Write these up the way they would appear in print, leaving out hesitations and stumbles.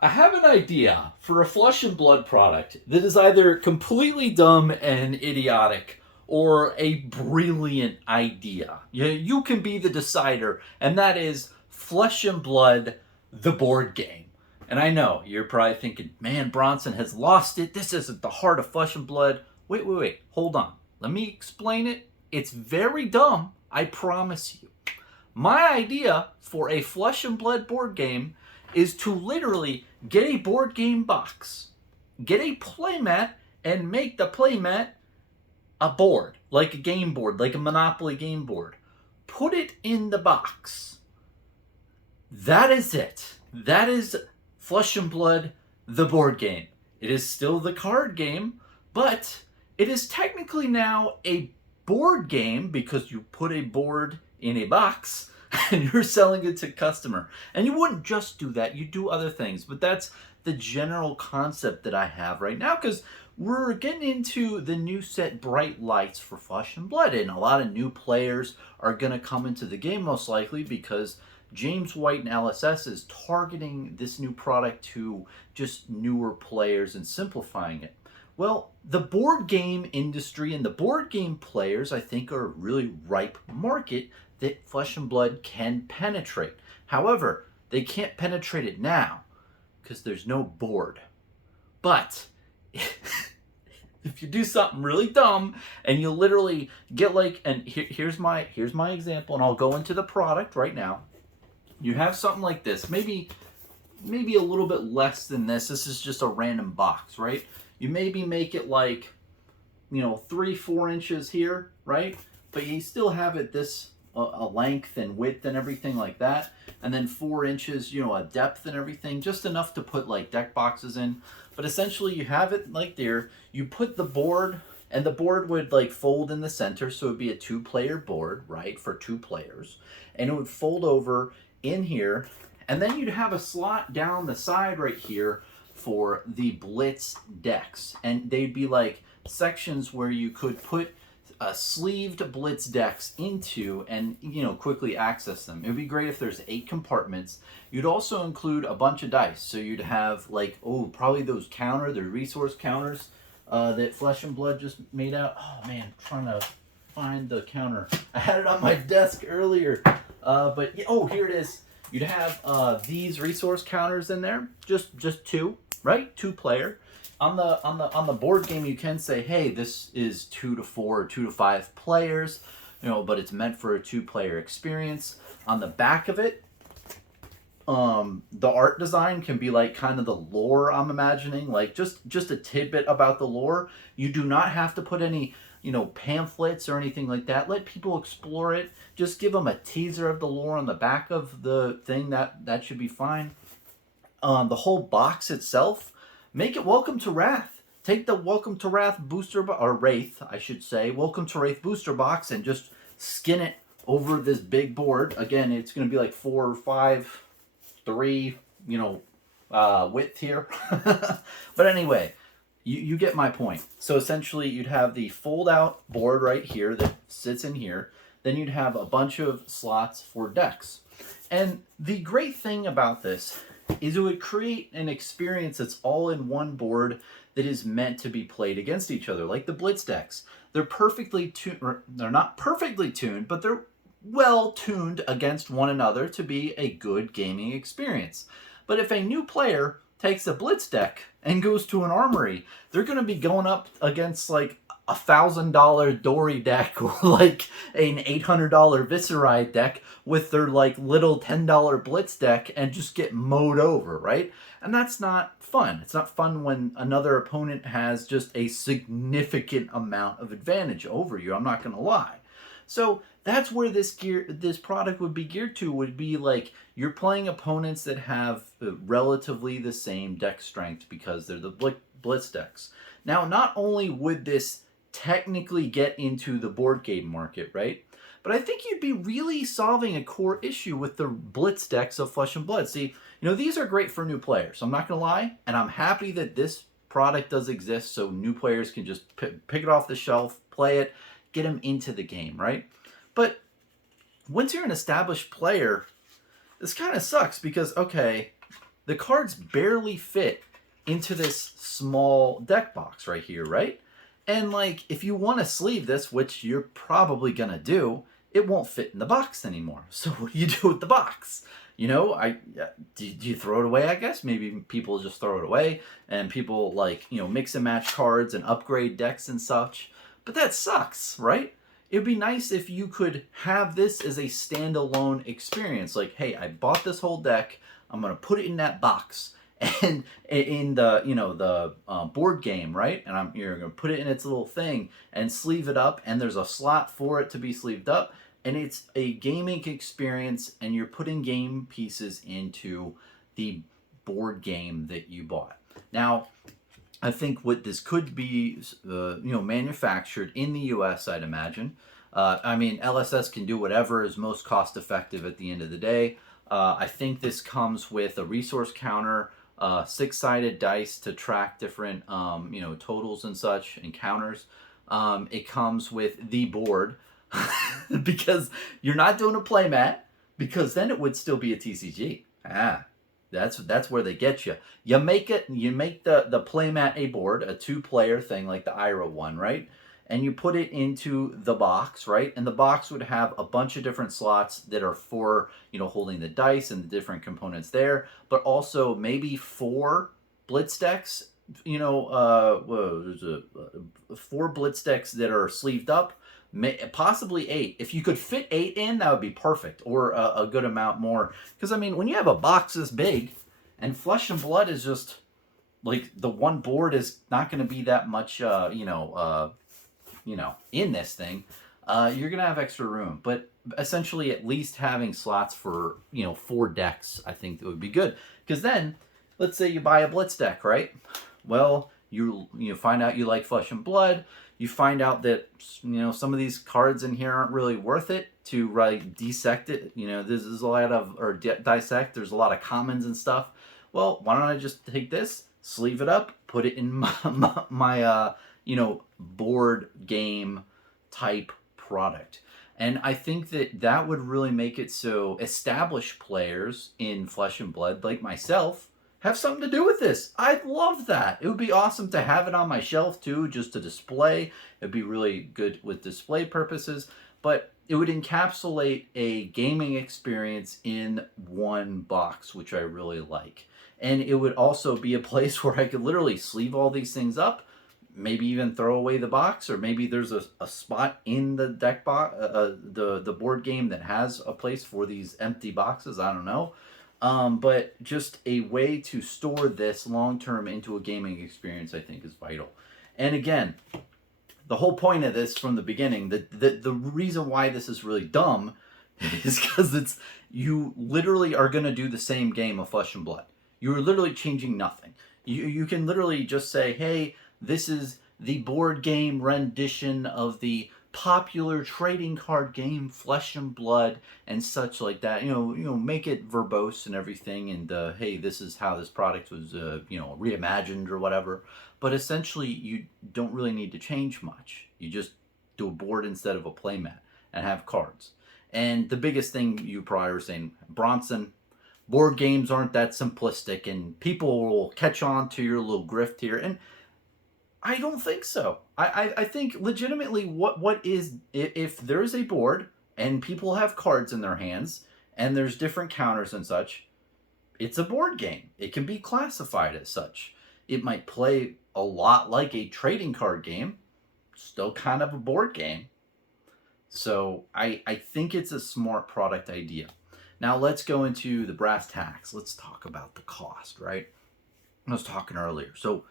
I have an idea for a Flesh and Blood product that is either completely dumb and idiotic or a brilliant idea. You can be the decider, and that is Flesh and Blood, the board game. And I know you're probably thinking, man, Bronson has lost it. This isn't the heart of Flesh and Blood. Wait. Hold on. Let me explain it. It's very dumb, I promise you. My idea for a Flesh and Blood board game is to literally get a board game box, get a playmat, and make the playmat a board, like a game board, like a Monopoly game board. Put it in the box. That is it. That is Flesh and Blood, the board game. It is still the card game, but it is technically now a board game because you put a board in a box and you're selling it to customer. And you wouldn't just do that, you do other things, but that's the general concept that I have right now because we're getting into the new set Bright Lights for Flesh and Blood, and a lot of new players are going to come into the game most likely because James White and LSS is targeting this new product to just newer players and simplifying it. Well, the board game industry and the board game players, I think, are a really ripe market that Flesh and Blood can penetrate. However, they can't penetrate it now because there's no board. But if you do something really dumb and you literally get like, and here's my example, and I'll go into the product right now. You have something like this, maybe a little bit less than this. This is just a random box, right? You maybe make it like, 3-4 inches here, right? But you still have it this a length and width and everything like that, and then 4 inches, a depth and everything, just enough to put like deck boxes in. But essentially, you have it like there. You put the board, and the board would like fold in the center, so it'd be a 2-player board, right, for 2 players, and it would fold over in here, and then you'd have a slot down the side right here for the blitz decks, and they'd be like sections where you could put sleeved blitz decks into and quickly access them. It would be great if there's 8 compartments. You'd also include a bunch of dice, so you'd have like probably those the resource counters that Flesh and Blood just made out. Oh man, I'm trying to find the counter. I had it on my desk earlier, but here it is. You'd have these resource counters in there, just 2, right? 2-player. On the board game, you can say, hey, this is 2 to 4 or 2 to 5 players, but it's meant for a 2-player experience. On the back of it, the art design can be like kind of the lore I'm imagining, like just a tidbit about the lore. You do not have to put any pamphlets or anything like that. Let people explore it. Just give them a teaser of the lore on the back of the thing. That should be fine. The whole box itself, make it Welcome to Wrath. Take the Welcome to Wrath or Wraith, I should say, Welcome to Wraith booster box, and just skin it over this big board. Again, it's going to be like 4 or 5, 3, width here. But anyway, you get my point. So essentially, you'd have the fold-out board right here that sits in here. Then you'd have a bunch of slots for decks. And the great thing about this is it would create an experience that's all in one board that is meant to be played against each other, like the Blitz decks. They're perfectly tuned, they're not perfectly tuned, but they're well tuned against one another to be a good gaming experience. But if a new player takes a Blitz deck and goes to an armory, they're going to be going up against like $1,000 Dory deck or like an $800 Viscerai deck with their like little $10 Blitz deck and just get mowed over, right? And that's not fun. It's not fun when another opponent has just a significant amount of advantage over you. I'm not going to lie. So that's where this product would be geared to, would be like you're playing opponents that have relatively the same deck strength because they're the Blitz decks. Now, not only would this technically get into the board game market, right? But I think you'd be really solving a core issue with the Blitz decks of Flesh and Blood. See, these are great for new players. I'm not going to lie, and I'm happy that this product does exist so new players can just pick it off the shelf, play it, get them into the game, right? But once you're an established player, this kind of sucks because, okay, the cards barely fit into this small deck box right here, right? And like, if you want to sleeve this, which you're probably gonna do, it won't fit in the box anymore. So what do you do with the box? You know, do you throw it away? I guess maybe people just throw it away, and people like, you know, mix and match cards and upgrade decks and such. But that sucks, right? It'd be nice if you could have this as a standalone experience. Like, hey, I bought this whole deck. I'm gonna put it in that box, and in the, you know, the board game, right? And you're gonna put it in its little thing and sleeve it up, and there's a slot for it to be sleeved up, and it's a gaming experience, and you're putting game pieces into the board game that you bought. Now, I think what this could be, you know, manufactured in the U.S., I'd imagine. I mean, LSS can do whatever is most cost effective at the end of the day. I think this comes with a resource counter, 6-sided dice to track different, you know, totals and such, and counters. It comes with the board because you're not doing a playmat, because then it would still be a TCG. That's where they get you. You make the playmat a board, a 2-player thing like the IRA one, right? And you put it into the box, right? And the box would have a bunch of different slots that are for, you know, holding the dice and the different components there, but also maybe 4 blitz decks, you know, there's 4 blitz decks that are sleeved up, possibly 8. If you could fit 8 in, that would be perfect, or a good amount more. Because I mean, when you have a box this big, and Flesh and Blood is just like, the one board is not going to be that much, you know, in this thing, you're gonna have extra room. But essentially, at least having slots for, you know, 4 decks, I think that would be good. Because then, let's say you buy a blitz deck, right? Well, you find out you like Flesh and Blood. You find out that, you know, some of these cards in here aren't really worth it to, like, dissect it. You know, there's a lot of, or dissect. There's a lot of commons and stuff. Well, why don't I just take this, sleeve it up, put it in my you know, board game type product. And I think that would really make it so established players in Flesh and Blood, like myself, have something to do with this. I'd love that. It would be awesome to have it on my shelf too, just to display. It'd be really good with display purposes, but it would encapsulate a gaming experience in one box, which I really like. And it would also be a place where I could literally sleeve all these things up, maybe even throw away the box, or maybe there's a spot in the deck box, the board game, that has a place for these empty boxes. I don't know. But just a way to store this long term into a gaming experience, I think, is vital. And again, the whole point of this from the beginning, the reason why this is really dumb is because you literally are going to do the same game of Flesh and Blood. You're literally changing nothing. You can literally just say, hey, this is the board game rendition of the popular trading card game Flesh and Blood and such like that. You know, make it verbose and everything, and hey, this is how this product was, you know, reimagined or whatever. But essentially, you don't really need to change much. You just do a board instead of a playmat and have cards. And the biggest thing you probably were saying, Bronson, board games aren't that simplistic, and people will catch on to your little grift here. And I don't think so. I think legitimately, what is, if there's a board and people have cards in their hands and there's different counters and such, it's a board game. It can be classified as such. It might play a lot like a trading card game, still kind of a board game. So I think it's a smart product idea. Now let's go into the brass tacks. Let's talk about the cost, right? I was talking earlier. So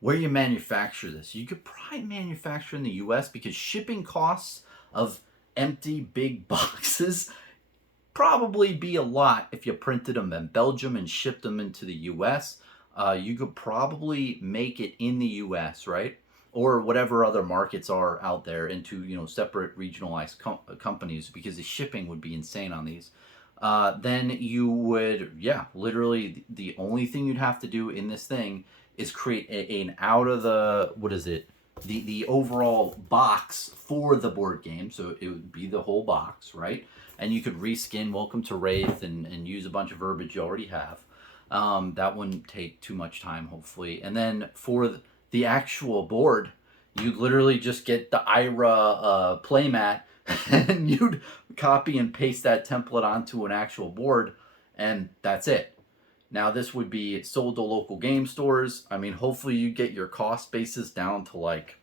where you manufacture this, you could probably manufacture in the US, because shipping costs of empty big boxes probably be a lot if you printed them in Belgium and shipped them into the US. You could probably make it in the US, right? Or whatever other markets are out there, into, you know, separate regionalized companies, because the shipping would be insane on these. Then you would, yeah, literally the only thing you'd have to do in this thing is create an out of the, what is it, the overall box for the board game. So it would be the whole box, right? And you could reskin Welcome to Wraith and use a bunch of verbiage you already have. That wouldn't take too much time, hopefully. And then for the actual board, you literally just get the IRA playmat and you'd copy and paste that template onto an actual board, and that's it. Now, this would be sold to local game stores. I mean, hopefully you get your cost basis down to like,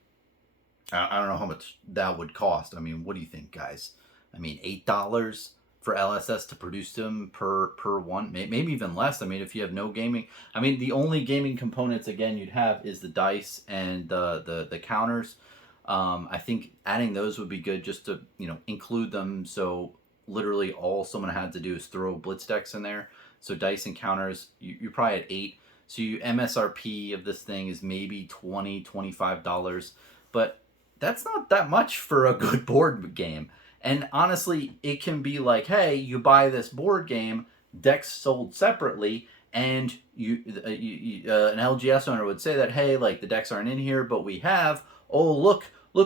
I don't know how much that would cost. I mean, what do you think, guys? I mean, $8 for LSS to produce them per one, maybe even less. I mean, if you have no gaming, I mean, the only gaming components again you'd have is the dice and the counters. I think adding those would be good just to include them. So literally all someone had to do is throw blitz decks in there. So dice and counters, you're probably at 8. So you MSRP of this thing is maybe $20-$25, but that's not that much for a good board game. And honestly, it can be like, hey, you buy this board game, decks sold separately, and an LGS owner would say that, hey, like the decks aren't in here, but we have. Oh, look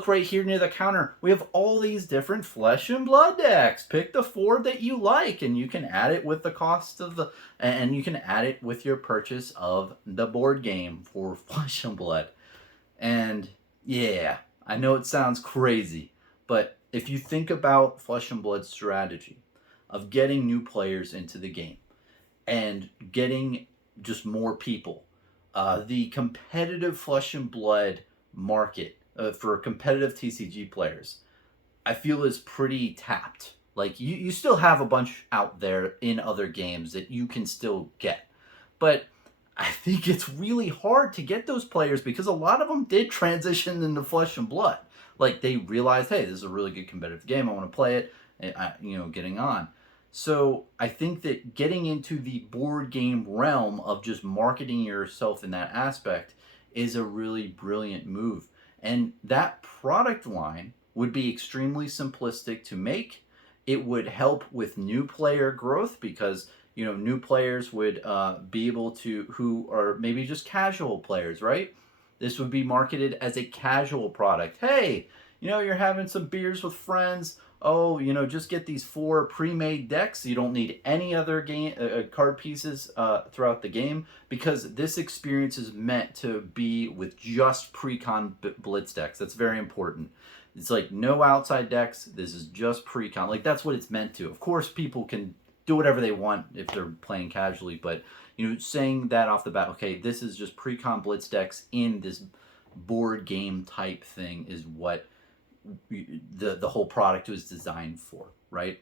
right here near the counter. We have all these different Flesh and Blood decks. Pick the 4 that you like, and you can add it with the cost of and you can add it with your purchase of the board game for Flesh and Blood. And yeah, I know it sounds crazy, but if you think about Flesh and Blood's strategy of getting new players into the game and getting just more people, the competitive Flesh and Blood market for competitive TCG players, I feel is pretty tapped. Like you still have a bunch out there in other games that you can still get, but I think it's really hard to get those players because a lot of them did transition into Flesh and Blood. Like they realized, hey, this is a really good competitive game. I want to play it. Getting on. So I think that getting into the board game realm of just marketing yourself in that aspect is a really brilliant move. And that product line would be extremely simplistic to make. It would help with new player growth because new players would be able to, who are maybe just casual players, right? This would be marketed as a casual product. Hey, you're having some beers with friends. Oh, just get these 4 pre-made decks. You don't need any other game card pieces throughout the game because this experience is meant to be with just pre-con blitz decks. That's very important. It's like no outside decks. This is just pre-con. Like that's what it's meant to. Of course, people can do whatever they want if they're playing casually, but saying that off the bat, okay, this is just pre-con blitz decks in this board game type thing is what the whole product was designed for, right?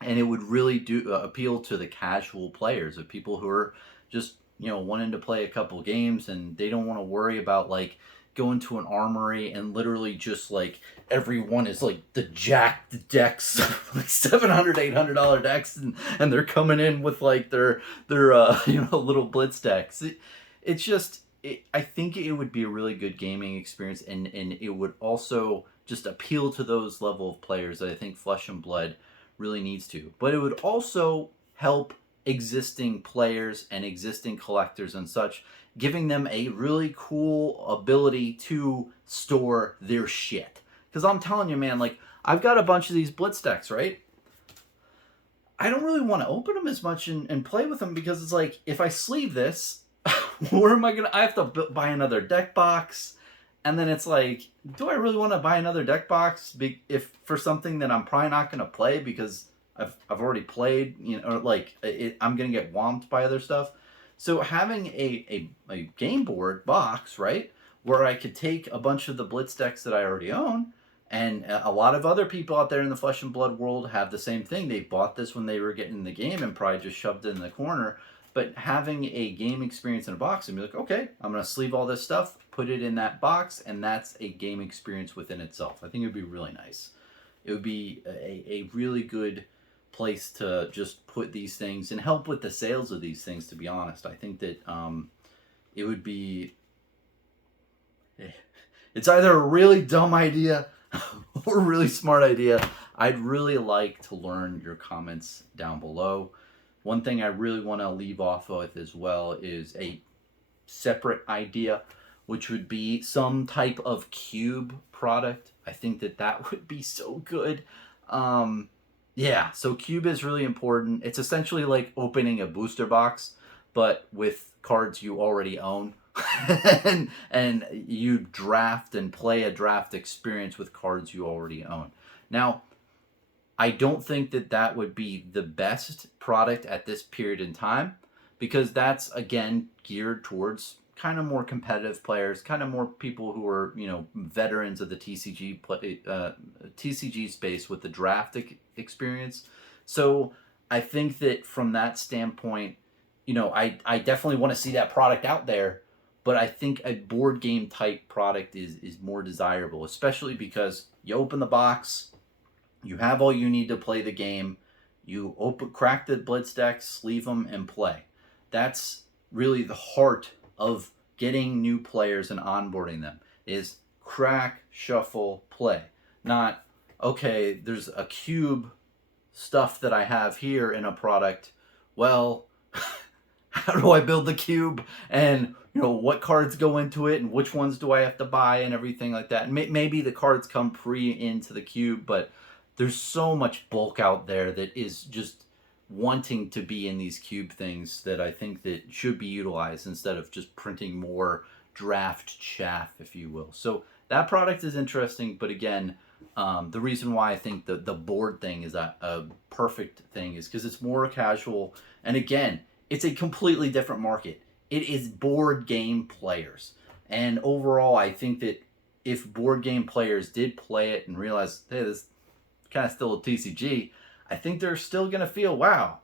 And it would really do appeal to the casual players, of people who are just wanting to play a couple games and they don't want to worry about like going to an armory and literally just like everyone is like the jacked decks, like $700, $800 decks, and they're coming in with like their little blitz decks. It's just I think it would be a really good gaming experience, and it would also just appeal to those level of players that I think Flesh and Blood really needs to. But it would also help existing players and existing collectors and such, giving them a really cool ability to store their shit. Because I'm telling you, man, like, I've got a bunch of these blitz decks, right? I don't really want to open them as much and play with them because it's like, if I sleeve this, where am I going to... I have to buy another deck box. And then it's like, do I really want to buy another deck box if for something that I'm probably not going to play because I've already played, or like I'm going to get whomped by other stuff. So having a game board box, right, where I could take a bunch of the blitz decks that I already own, and a lot of other people out there in the Flesh and Blood world have the same thing. They bought this when they were getting in the game and probably just shoved it in the corner. But having a game experience in a box and be like, okay, I'm going to sleeve all this stuff, put it in that box, and that's a game experience within itself. I think it would be really nice. It would be a really good place to just put these things and help with the sales of these things, to be honest. I think that it would be... It's either a really dumb idea or a really smart idea. I'd really like to learn your comments down below. One thing I really want to leave off with as well is a separate idea, which would be some type of cube product. I think that would be so good. Yeah, so cube is really important. It's essentially like opening a booster box, but with cards you already own. and you draft and play a draft experience with cards you already own. Now, I don't think that that would be the best product at this period in time, because that's again geared towards kind of more competitive players, kind of more people who are, veterans of the TCG space with the draft experience. So I think that from that standpoint, I definitely want to see that product out there, but I think a board game type product is more desirable, especially because you open the box, you have all you need to play the game. You crack the blitz decks, sleeve them, and play. That's really the heart of getting new players and onboarding them, is crack, shuffle, play. Not, okay, there's a cube stuff that I have here in a product. Well, how do I build the cube? And, what cards go into it and which ones do I have to buy and everything like that. And maybe the cards come pre into the cube, but there's so much bulk out there that is just wanting to be in these cube things that I think that should be utilized instead of just printing more draft chaff, if you will. So that product is interesting, but again, the reason why I think the board thing is a perfect thing is because it's more casual, and again, it's a completely different market. It is board game players, and overall, I think that if board game players did play it and realize, hey, this kind of still a TCG, I think they're still going to feel, wow,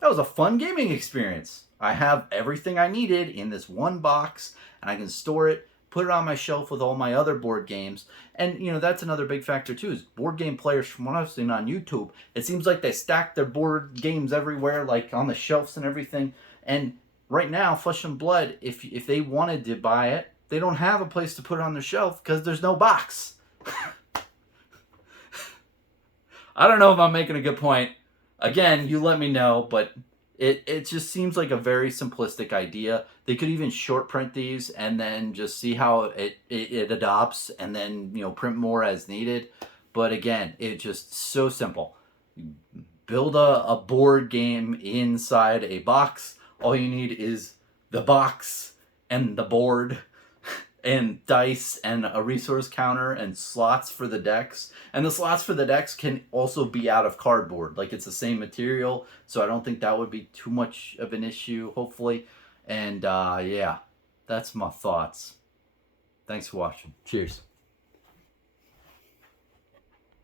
that was a fun gaming experience. I have everything I needed in this one box, and I can store it, put it on my shelf with all my other board games. And, that's another big factor too, is board game players, from what I've seen on YouTube, it seems like they stack their board games everywhere, like on the shelves and everything. And right now, Flesh and Blood, if they wanted to buy it, they don't have a place to put it on their shelf because there's no box. I don't know if I'm making a good point. Again, you let me know, but it just seems like a very simplistic idea. They could even short print these and then just see how it adopts, and then print more as needed. But again, it's just so simple. Build a board game inside a box. All you need is the box and the board and dice and a resource counter and slots for the decks. And the slots for the decks can also be out of cardboard. Like, it's the same material, so I don't think that would be too much of an issue, hopefully. And yeah, that's my thoughts. Thanks for watching. Cheers.